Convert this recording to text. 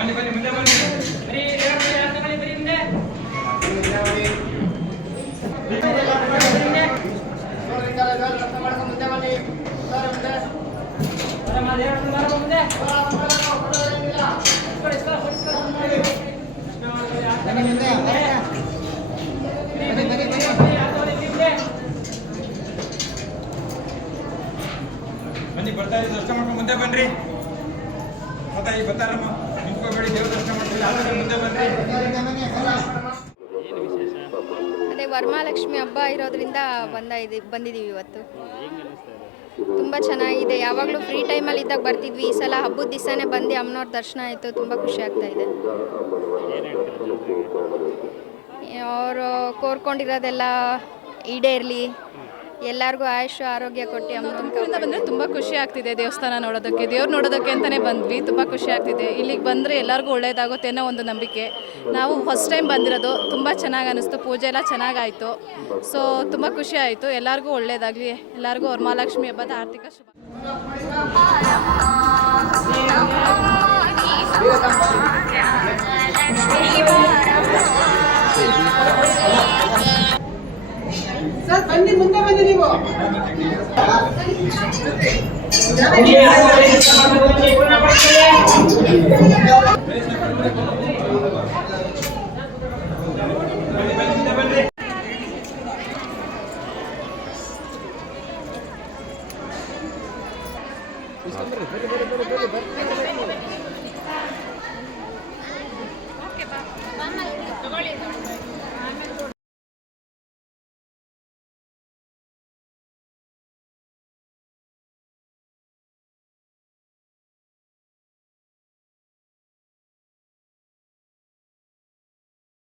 ಬನ್ನಿ ಬನ್ನಿ ಮುಂದೆ ಬನ್ನಿ. ಬರೀ ಬರೀ ಬರೀ ಮುಂದೆ. ಬನ್ನಿ ಬರ್ತಾ ಇದ್ದೀವಿ, ದರ್ಶನ ಮಾಡ್ಕೊಂಡು ಮುಂದೆ ಬನ್ರಿ. ಮತ್ತೆ ಈ ಬರ್ತಾರಮ್ಮ, ನಿಂತ್ಕೋಬೇಡಿ, ದೇವ್ರ ದರ್ಶನ ಮಾಡ್ತೀವಿ. ಆದ್ರೆ ಮುಂದೆ ಬನ್ರಿ. ಅದೇ ವರಮಹಾಲಕ್ಷ್ಮಿ ಹಬ್ಬ ಇರೋದ್ರಿಂದ ಬಂದಿದ್ದೀವಿ ಇವತ್ತು. ತುಂಬ ಚೆನ್ನಾಗಿದೆ. ಯಾವಾಗಲೂ ಫ್ರೀ ಟೈಮಲ್ಲಿ ಇದ್ದಾಗ ಬರ್ತಿದ್ವಿ. ಈ ಸಲ ಹಬ್ಬದ ದಿವಸನೇ ಬಂದು ಅಮ್ಮನವ್ರ ದರ್ಶನ ಆಯಿತು. ತುಂಬ ಖುಷಿ ಆಗ್ತಾ ಇದೆ. ಅವರು ಕೋರ್ಕೊಂಡಿರೋದೆಲ್ಲ ಈಡೇರಲಿ, ಎಲ್ಲರಿಗೂ ಆಯುಷು ಆರೋಗ್ಯ ಕೊಟ್ಟು ತುಮಕೂರಿಂದ ಬಂದರೆ ತುಂಬ ಖುಷಿ ಆಗ್ತಿದೆ. ದೇವಸ್ಥಾನ ನೋಡೋದಕ್ಕೆ, ದೇವ್ರು ನೋಡೋದಕ್ಕೆ ಅಂತಲೇ ಬಂದ್ವಿ. ತುಂಬ ಖುಷಿ ಆಗ್ತಿದೆ. ಇಲ್ಲಿಗೆ ಬಂದರೆ ಎಲ್ಲರಿಗೂ ಒಳ್ಳೇದಾಗುತ್ತೆ ಅನ್ನೋ ಒಂದು ನಂಬಿಕೆ. ನಾವು ಫಸ್ಟ್ ಟೈಮ್ ಬಂದಿರೋದು, ತುಂಬ ಚೆನ್ನಾಗಿ ಅನ್ನಿಸ್ತು. ಪೂಜೆ ಎಲ್ಲ ಚೆನ್ನಾಗಾಯಿತು. ಸೊ ತುಂಬ ಖುಷಿ ಆಯಿತು. ಎಲ್ಲರಿಗೂ ಒಳ್ಳೇದಾಗಲಿ. ಎಲ್ಲರಿಗೂ ವರಮಹಾಲಕ್ಷ್ಮಿ ಹಬ್ಬದ ಆರ್ಥಿಕ ಶುಭ. ಸರ್ ಬನ್ನಿ, ಮುಂದೆ ಬನ್ನಿ ನೀವು.